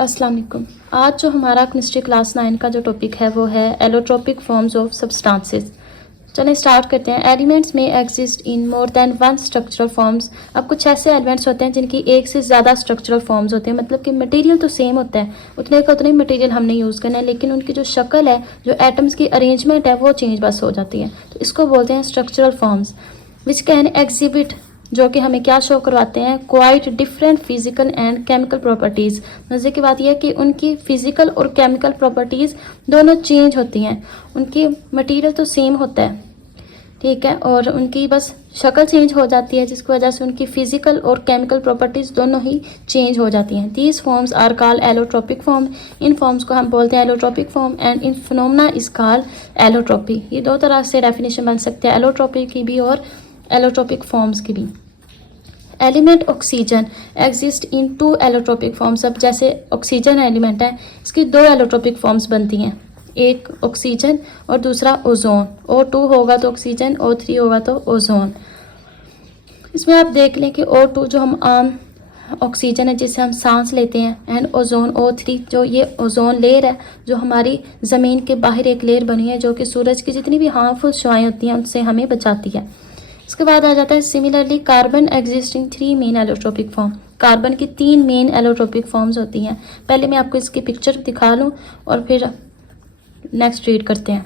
अस्सलाम वालेकुम। आज जो हमारा केमिस्ट्री क्लास 9 का जो टॉपिक है वो है एलोट्रोपिक फॉर्म्स ऑफ सब्सटेंसेस। चलें स्टार्ट करते हैं। एलिमेंट्स में exist in more than one structural forms. अब कुछ ऐसे एलिमेंट्स होते हैं जिनकी एक से ज़्यादा स्ट्रक्चरल फॉर्म्स होते हैं, मतलब कि मटेरियल तो सेम होता है, उतने का उतने मटेरियल हमने यूज़ करना है, लेकिन उनकी जो शक्ल है, जो एटम्स की अरेंजमेंट है, वो चेंज बस हो जाती है। तो इसको बोलते हैं structural forms which can exhibit, जो कि हमें क्या शो करवाते हैं, quite different physical and chemical properties. मज़े की बात यह है कि उनकी फ़िज़िकल और केमिकल प्रॉपर्टीज़ दोनों चेंज होती हैं। उनकी मटेरियल तो सेम होता है, ठीक है, और उनकी बस शक्ल चेंज हो जाती है, जिसकी वजह से उनकी फ़िज़िकल और केमिकल प्रॉपर्टीज़ दोनों ही चेंज हो जाती हैं। These forms are called allotropic form. इन फॉर्म्स को हम बोलते हैं एलोट्रोपिक फॉर्म एंड इन फिनोमेना इज कॉल्ड एलोट्रोपी। ये दो तरह से डेफिनेशन बन सकते हैं, एलोट्रोपी की भी और एलोट्रोपिक फॉर्म्स की भी। Element oxygen exist in two allotropic forms. अब जैसे ऑक्सीजन एलिमेंट है, इसकी दो एलोट्रोपिक फॉर्म्स बनती हैं, एक ऑक्सीजन और दूसरा ओजोन। O2 होगा तो ऑक्सीजन, O3 होगा तो ओजोन। इसमें आप देख लें कि O2 जो हम आम ऑक्सीजन है जिससे हम सांस लेते हैं, एंड ओजोन O3 जो ये ओजोन लेयर है, जो हमारी ज़मीन के बाहर एक लेयर बनी है, जो कि सूरज की जितनी भी हार्मफुल शुआएं होती हैं उनसे हमें बचाती है। इसके बाद आ जाता है similarly carbon existing 3 main allotropic form. Carbon की 3 मेन एलोट्रोपिक फॉर्म्स होती हैं। पहले मैं आपको इसकी पिक्चर दिखा लूँ और फिर नेक्स्ट रीड करते हैं।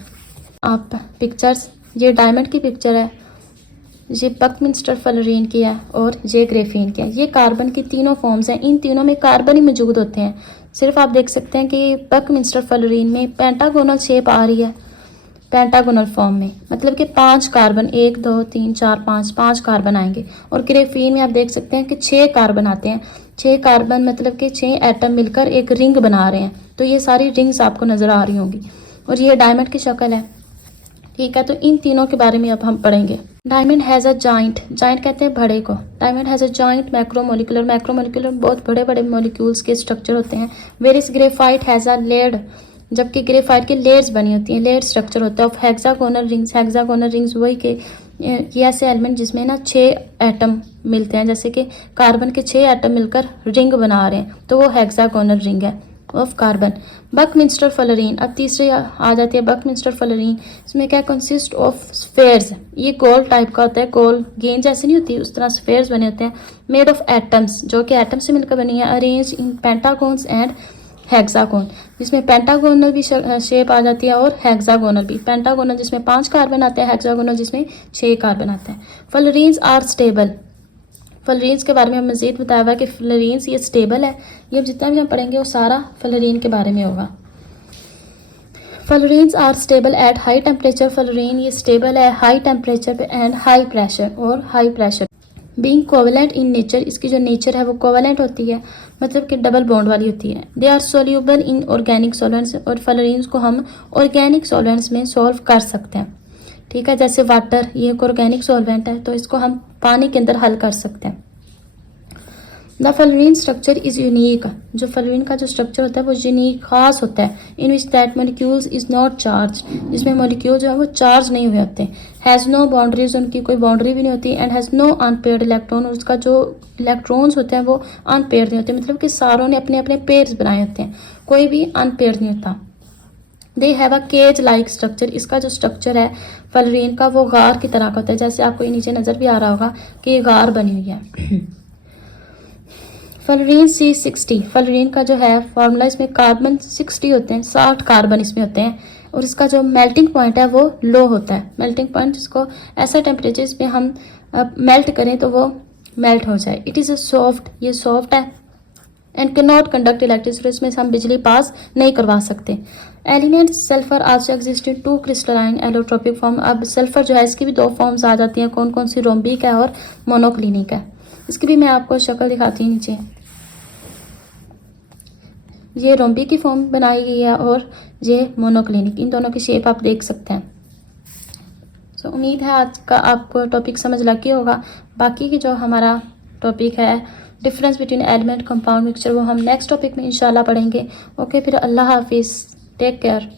आप पिक्चर्स, ये डायमंड की पिक्चर है, ये बकमिंस्टर फ्लोरीन की है और ये ग्रेफीन की है। ये कार्बन की तीनों फॉर्म्स हैं, इन तीनों में कार्बन ही मौजूद होते हैं। सिर्फ आप देख सकते हैं कि बकमिंस्टर फ्लोरीन में पेंटागोनल शेप आ रही है, पेंटागोनल फॉर्म में, मतलब कि 5 कार्बन, 1 2 3 4 5 कार्बन आएंगे। और ग्रेफीन में आप देख सकते हैं कि 6 कार्बन आते हैं। 6 कार्बन मतलब कि 6 एटम मिलकर एक रिंग बना रहे हैं। तो ये सारी रिंग्स आपको नज़र आ रही होंगी और ये डायमंड की शक्ल है, ठीक है। तो इन तीनों के बारे में अब हम पढ़ेंगे। Diamond has a giant, giant कहते हैं बड़े को। Diamond has a giant macromolecular, macromolecular बहुत बड़े बड़े मॉलिक्यूल्स के स्ट्रक्चर होते हैं। Whereas graphite has a layered, जबकि ग्रेफाइट की लेयर्स बनी होती हैं, लेयर स्ट्रक्चर होता है। Of hexagonal rings, hexagonal rings वही के ये ऐसे एलिमेंट जिसमें ना 6 एटम मिलते हैं, जैसे कि कार्बन के 6 एटम मिलकर रिंग बना रहे हैं, तो वो हेक्सागोनल रिंग है ऑफ कार्बन। बकमिंस्टर फ्लोरीन, अब तीसरी आ जाती है बकमिंस्टर फ्लोरीन। इसमें क्या कंसिस्ट ऑफ स्फेयर्स, ये गोल टाइप का होता है, गोल गेंद जैसे नहीं होती उस तरह स्फेयर्स बने होते हैं, मेड ऑफ एटम्स, जो कि एटम से मिलकर बनी है, अरेंज इन पेंटागोन्स एंड हेक्सागोन, जिसमें पेंटागोनल भी शेप आ जाती है और हेक्सागोनल भी। पेंटागोनल जिसमें 5 कार्बन आते हैं, हेक्सागोनल जिसमें 6 कार्बन आते हैं। फ्लोरीन्स आर स्टेबल, फ्लोरीन्स के बारे में हम मज़ीद बताया हुआ है कि फ्लोरीन्स ये स्टेबल है। ये अब जितना भी हम पढ़ेंगे वो सारा फ्लोरीन के बारे में होगा। Fluorines are stable at high temperature, fluorine ये स्टेबल है हाई टेम्परेचर पे एंड हाई प्रेशर, और high pressure. Being covalent in nature, इसकी जो नेचर है वो कोवेलेंट होती है, मतलब कि डबल बॉन्ड वाली होती है। They are soluble in organic solvents, और फ्लोरीन्स को हम ऑर्गेनिक सॉल्वेंट्स में सॉल्व कर सकते हैं, ठीक है। जैसे वाटर, ये एक ऑर्गेनिक सॉल्वेंट है, तो इसको हम पानी के अंदर हल कर सकते हैं। The fluorine structure is unique, जो फ्लोरीन का जो स्ट्रक्चर होता है वो यूनिक, खास होता है। In which that molecules is not charge, जिसमें मोलिक्यूल जो है वो चार्ज नहीं हुए होते। हैज़ नो बाउंड्रीज, उनकी कोई बाउंड्री भी नहीं होती। And has no unpaired electron, उसका जो इलेक्ट्रॉन्स होते हैं वो अनपेयर्ड नहीं होते, मतलब कि सारों ने अपने अपने पेयर्स बनाए होते हैं, कोई भी अनपेयर्ड नहीं होता। They have a cage like structure, इसका जो स्ट्रक्चर है फ्लोरीन का वो गार की तरह का होता है, जैसे आपको ये नीचे नज़र भी आ रहा होगा कि ये गार बनी हुई है। फ्लोरीन C60, फ्लोरीन का जो है फॉर्मूला, इसमें कार्बन 60 होते हैं, 60 कार्बन इसमें होते हैं, और इसका जो मेल्टिंग पॉइंट है वो लो होता है। मेल्टिंग पॉइंट, जिसको ऐसा टेम्परेचर इसमें हम मेल्ट करें तो वो मेल्ट हो जाए। इट इज़ अ सॉफ्ट, ये सॉफ्ट है, and can not conduct electricity, इसमें से हम बिजली पास नहीं करवा सकते। Element sulphur also exist in 2 crystalline allotropic form. अब सल्फर जो है इसकी भी 2 फॉर्म्स आ जाती हैं, कौन कौन सी, रोम्बिक है और मोनोक्लिनिक है। इसकी भी मैं आपको शक्ल दिखाती हूँ नीचे, ये रोम्बिक की फॉर्म बनाई गई है और ये मोनोक्लिनिक, इन दोनों की शेप आप देख सकते हैं। सो उम्मीद है आज का आपको टॉपिक समझ लग गया होगा। बाकी की जो हमारा टॉपिक है difference between element compound mixture, वो हम नेक्स्ट टॉपिक में इंशाल्लाह पढ़ेंगे। ओके, फिर अल्लाह हाफिज़, टेक केयर।